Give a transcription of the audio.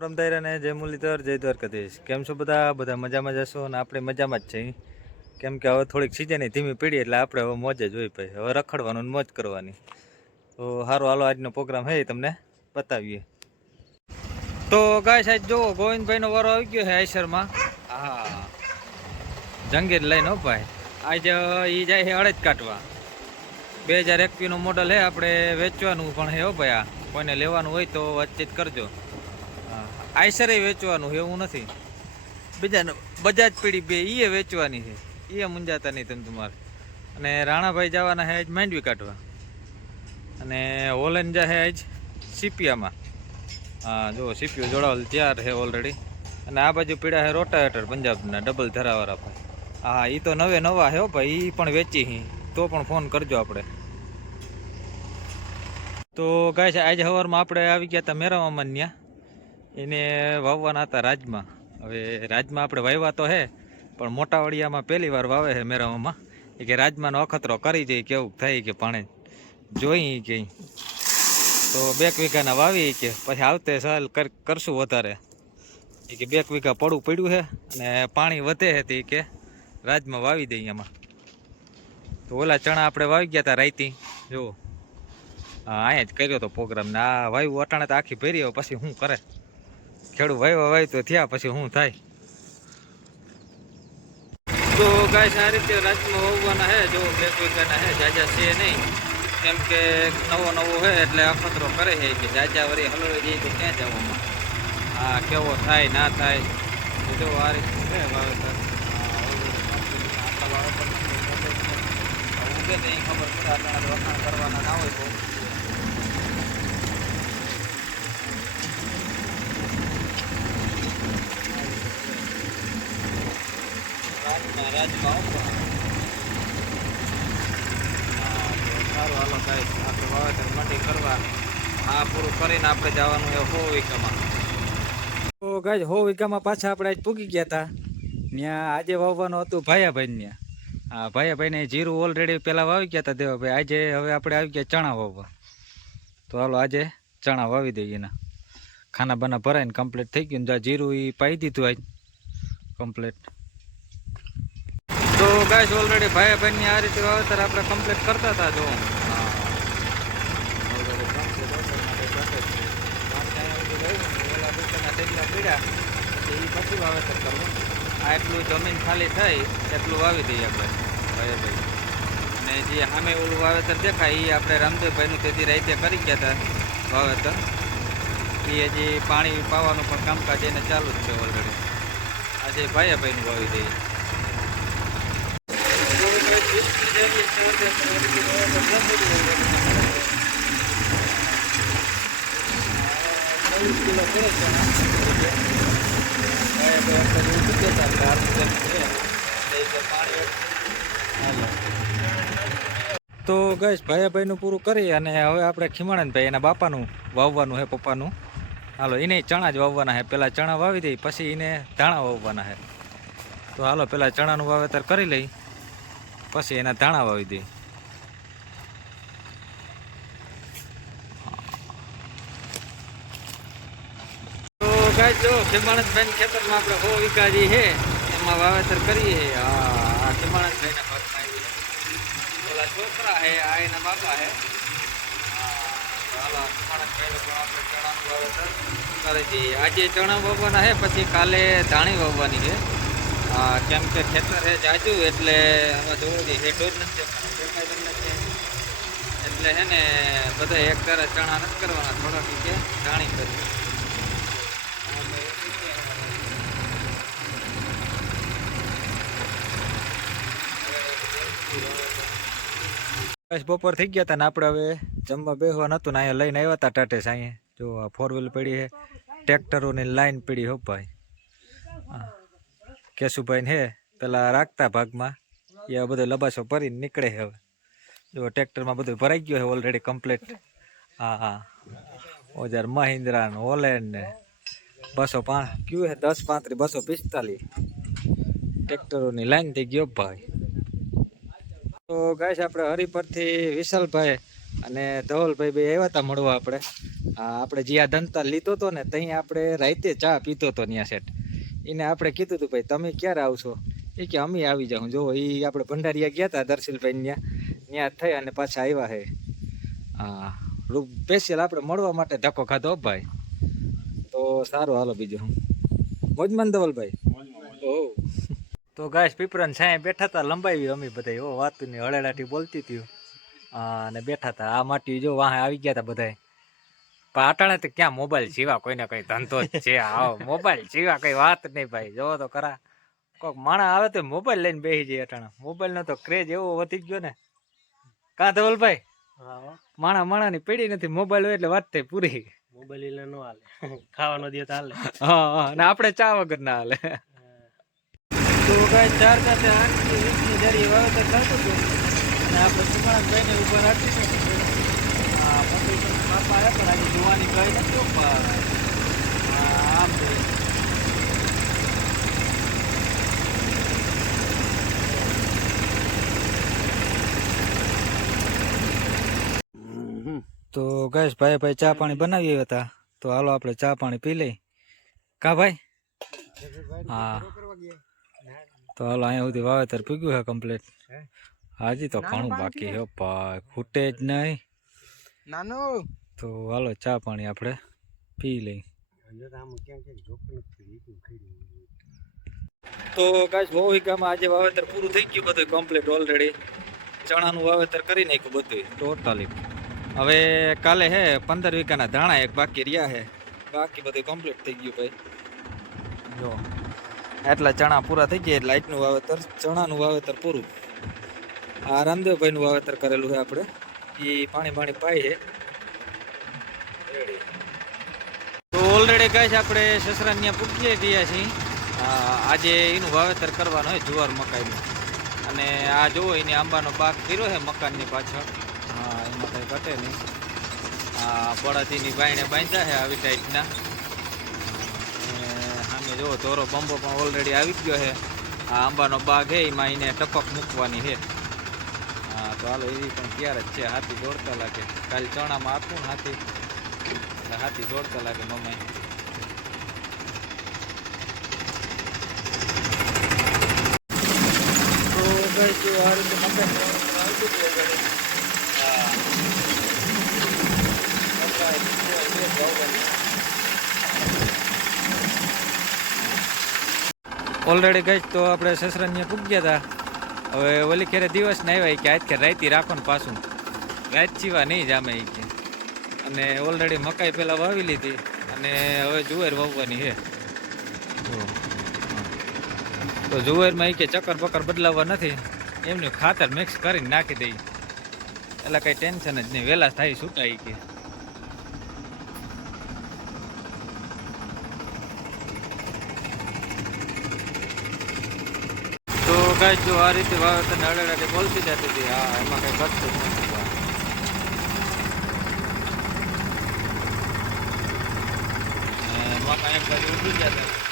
રમદાયરા ને જય મુરલીધર જય દ્વારકાધીશ. કેમ છો બધા? બધા મજામાં જશો અને આપણે મજામાં જ છીએ. કેમ કે હવે થોડીક સિઝન ધીમી પડી એટલે આપણે હવે મોજ જ હોય ભાઈ. હવે રખડવાનું ને મોજ કરવાની. તો સારું હાલો આજનો પ્રોગ્રામ હે તમને બતાવીએ. તો ગાય સાહેબ જુઓ ગોવિંદભાઈનો વારો આવી ગયો છે આઈસરમાં. હા જંગીર લઈને હો ભાઈ. આજે એ જાય છે અડદ કાઢવા. 2021નું મોડલ હે, આપણે વેચવાનું પણ હે હો ભાઈ. આ કોઈને લેવાનું હોય તો વાતચીત કરજો. આઈસરે વેચવાનું એવું નથી, બીજા બજાજ પીડી બે એ વેચવાની છે, એ મુંજાતા નહીં તમે તમારે. અને રાણાભાઈ જવાના છે આજ માંડવી કાઢવા, અને હોલેન્ડ જાય છે આજ સીપિયામાં. હા જો સીપીઓ જોડાવેલ તૈયાર છે ઓલરેડી. અને આ બાજુ પીડા છે રોટાવેટર પંજાબના ડબલ ધરાવાળા ભાઈ. હા એ તો નવા છે હો ભાઈ, એ પણ વેચી તો પણ ફોન કરજો આપણે. તો ગાય છે આજે સવારમાં આપણે આવી ગયા હતા મેરામામાં ત્યાં. એને વાવવાના હતા રાજમાં. હવે રાજમાં આપણે વાવ્યા તો હે, પણ મોટા વડિયામાં પહેલી વાર વાવે છે મેરાવામાં. એ કે રાજમાનો અખતરો કરી જઈ કેવું થાય કે પાણે જોઈ કે તો 2 વીઘાના વાવી કે પછી આવતે સાલ કરશું વધારે. એ કે 2 વીઘા પડ્યું છે અને પાણી વધે છે તે કે રાજમાં વાવી દઈએ એમાં. તો ઓલા ચણા આપણે વાવી ગયા હતા રાઈતી જો. હા અહીંયા જ કર્યો હતો પ્રોગ્રામ ને આ વાયુ અટાણે તો આખી ભરી હોય પછી શું કરે ખેડૂત વાય તો થયા પછી શું થાય. તો ગાય આ રીતે રાજમાં વાવવાના છે જો 2 વીઘાના છે, જાજા છે નહીં. કેમ કે નવો છે એટલે અખતરો કરે છે કે જાજા વળી હલવાઈ જઈએ તો ક્યાં જવામાં. હા કેવો થાય ના થાય જો આ રીતે છે વાવેતર. આપણા વાવેતર ઉગે તો એ ખબર પડે, અટાણે વખાણ કરવાના ના હોય તો. રાજમાં સારું હાલો ગાઈસ આપણે વાવેતર મંડી કરવા. આ પૂરું કરીને આપણે જવાનું છે 100 વીઘામાં. તો ગાઈસ 100 વીઘામાં પાછા આપણે આજ પૂગી ગયા હતા. ત્યાં આજે વાવવાનું હતું ભાયાભાઈ ત્યાં. હા ભાયાભાઈને જીરું ઓલરેડી પહેલાં વાવી ગયા હતા દેવાભાઈ. આજે હવે આપણે આવી ગયા ચણા વાવવા. તો હાલો આજે ચણા વાવી દઈએ એના. ખાના બાના ભરાઈને કમ્પ્લીટ થઈ ગયું. જીરું એ પાઈ દીધું આજ કમ્પ્લીટ. તો ગાઈસ ઓલરેડી ભાઈની આ રીતે વાવેતર આપણે કમ્પ્લીટ કરતા હતા જો. પછી વાવેતર કરવું. આ એટલું જમીન ખાલી થાય એટલું વાવી દઈએ આપણે ભાઈ. અને જે સામે ઓલું વાવેતર દેખાય એ આપણે રામદેવભાઈનું તેથી રાતે કરી ગયા હતા વાવેતર. એ હજી પાણી પાવાનું પણ કામકાજ એને ચાલુ જ છે ઓલરેડી. આજે ભાઈનું વાવી દઈએ. તો ગઈશ ભાઈનું પૂરું કરી અને હવે આપણે ખીમાણનભાઈ એના બાપાનું વાવવાનું છે પપ્પાનું. હાલો એને ચણા જ વાવવાના છે. પહેલાં ચણા વાવી દઈ પછી એને ધાણા વાવવાના છે. તો હાલો પહેલાં ચણાનું વાવેતર કરી લઈ પછી એના ધાણા વાવી દઈ. તો ગાઈસ જો ખીમાણનભાઈ ખેતરમાં આપણે 100 વીઘા જે છે એમાં વાવેતર કરીએ. હા ખીમાણનભાઈના ભાગમાં ઓલા છોકરા છે આ એના બાપા છે. હાલો ખીમાણનભાઈનું પણ આપણે ચણાનું વાવેતર કરી દઈએ. આજે ચણા વાવવાના છે પછી કાલે ધાણી વાવવાની છે. કેમ કે ખેતર છે જાજુ એટલે આમાં જોવું હેઠો જ નથી એટલે છે ને બધા એક તારા ચણા નથી કરવાના, થોડાક કે ધાણી કરી. બપોર થઈ ગયા હતા ને આપણે હવે જમવા બેસવા નતું ને અહીંયા લઈને આવ્યા હતા ટાટેસ. અહીંયા જો આ 4 વ્હીલ પડી છે, ટ્રેક્ટરોની લાઈન પડી હો ભાઈ. કેશુભાઈ હે પેલા રાખતા ભાગમાં એ બધો લબાસો ભરીને નીકળે છે હવે. જો ટ્રેક્ટરમાં બધું ભરાઈ ગયું છે ઓલરેડી કમ્પ્લીટ. હા ઓજાર મહિન્દ્રા ને હોલેન્ડ ને 205 કયું છે 10 35 245 ટ્રેક્ટરોની લાઈન થઈ ગયો ભાઈ. તો ગાઈસ આપણે હરિપરથી વિશાલભાઈ અને ધવલભાઈ બે આવ્યા હતા મળવા આપણે. હા આપણે જે આ દંતા લીધો હતો ને ત્યાં આપણે રાતે ચા પીતો હતો ત્યાં સેટ એને આપણે કીધું હતું ભાઈ તમે ક્યારે આવશો એ કે અમે આવી જાઉં જો એ આપણે ભંડારીયા ગયા હતા દર્શીલભાઈ ત્યાં થઈ અને પાછા આવ્યા હે હા સ્પેશિયલ આપણે મળવા માટે ધક્કો ખાધો ભાઈ તો સારું હાલો બીજું મોજમાન ધવલભાઈ ઓ તો ગાય પીપરન છાંય બેઠા હતા લંબાવી અમે બધા એવો વાત ની હળેલાટી બોલતી હતી અને બેઠા હતા આ માટી જો વાહ આવી ગયા હતા બધા પાટાણા તો ક્યાં મોબાઈલ સિવા કોઈને કઈ ધંધો જ છે આવો મોબાઈલ સિવા કઈ વાત નહીં ભાઈ જોવો તો ખરા કોઈક માણસ આવે તો મોબાઈલ લઈને બેસી જાય અટાણા મોબાઈલ નો તો ક્રેઝ એવો વધી ગયો ને કાં ધવલભાઈ માણા ની પેઢી નથી મોબાઈલ હોય એટલે વાત થઈ પૂરી મોબાઈલ નો હાલે ખાવાનો દે તો હાલે હા ને આપણે ચા વગર ના હાલે તો ગાય 4 સાથે 8 થી 20 ની જરી વાવેતર કરતું હતું અને આપણે સુમાણા ભાઈને ઉપર રાખી દીધું આ મોટી બાપા આવ્યા પણ આજે જોવાની ગઈ નથી આમ તો ગાઈસ ભાઈ ચા પાણી બનાવી હતા તો હાલો આપણે ચા પાણી પી લઈ કા ભાઈ હા તો હાલો અહીંયા સુધી વાવેતર પીગ્યું છે કમ્પ્લીટ હાજી તો ઘણું બાકી છે ભાઈ ખૂટે જ નહીં નાનો તો હાલો ચા પાણી આપણે પી લઈ તો ગાઈસ બહુ વીઘામાં આજે વાવેતર પૂરું થઈ ગયું બધું કમ્પ્લીટ ઓલરેડી ચણાનું વાવેતર કરી નાખ્યું બધું ટોટલી હવે કાલે હે 15 વીઘાના ધાણા એક બાકી રહ્યા હે બાકી બધું કમ્પ્લીટ થઈ ગયું ભાઈ જો એટલા ચણા પૂરા થઈ ગયા એટલે લાઈટનું વાવેતર ચણાનું વાવેતર પૂરું આ રામદેવભાઈનું વાવેતર કરેલું છે આપણે એ પાણી પાય છે તો ઓલરેડી ગાઈસ આપણે સસરાન્યા પૂછી રહ્યા છીએ આજે એનું વાવેતર કરવાનું હોય જુવાર મકાઈનું અને આ જોવો એને આંબાનો બાગ કર્યો છે મકાનની પાછળ હા એમાં કંઈ ઘટે નહીં આ બળદીની બાયણે બાંધ્યા છે આવી ટાઈપના સામે જુઓ ધોરો બંબો પણ ઓલરેડી આવી જ ગયો છે આ આંબાનો બાગ છે એમાં એને ટપક મૂકવાની છે હા તો હાલો એવી પણ તૈયાર જ છે હાથી દોડતા લાગે કાલે ચણામાં આપવું ને હાથી એટલે હાથી દોડતા લાગે મમ્મી તો ભાઈ આ રીતે મકાન આવી ગયું ઓલરેડી ગઈ તો આપણે સસરાને પૂગ્યા હતા હવે ઓલી ખેરે દિવસ ને આવ્યા કે આજ ખેર રાતી રાખો ને પાછું રાત ચીવા નહીં જામે કે અને ઓલરેડી મકાઈ પહેલાં વાવી લીધી અને હવે જુવાર વાવવાની છે તો જુવારમાં કે ચક્કર બકર બદલાવવા નથી એમનું ખાતર મિક્સ કરીને નાખી દઈ એટલે કંઈ ટેન્શન જ નહીં વહેલા થાય છૂટાઈ કે તો ગાય જો આ રીતે વાવેતર અડે બોલતી જતી હતી હા એમાં કઈ ઘટતું જ નથી મામા એક બાજુ ઉઠી ગયા હતા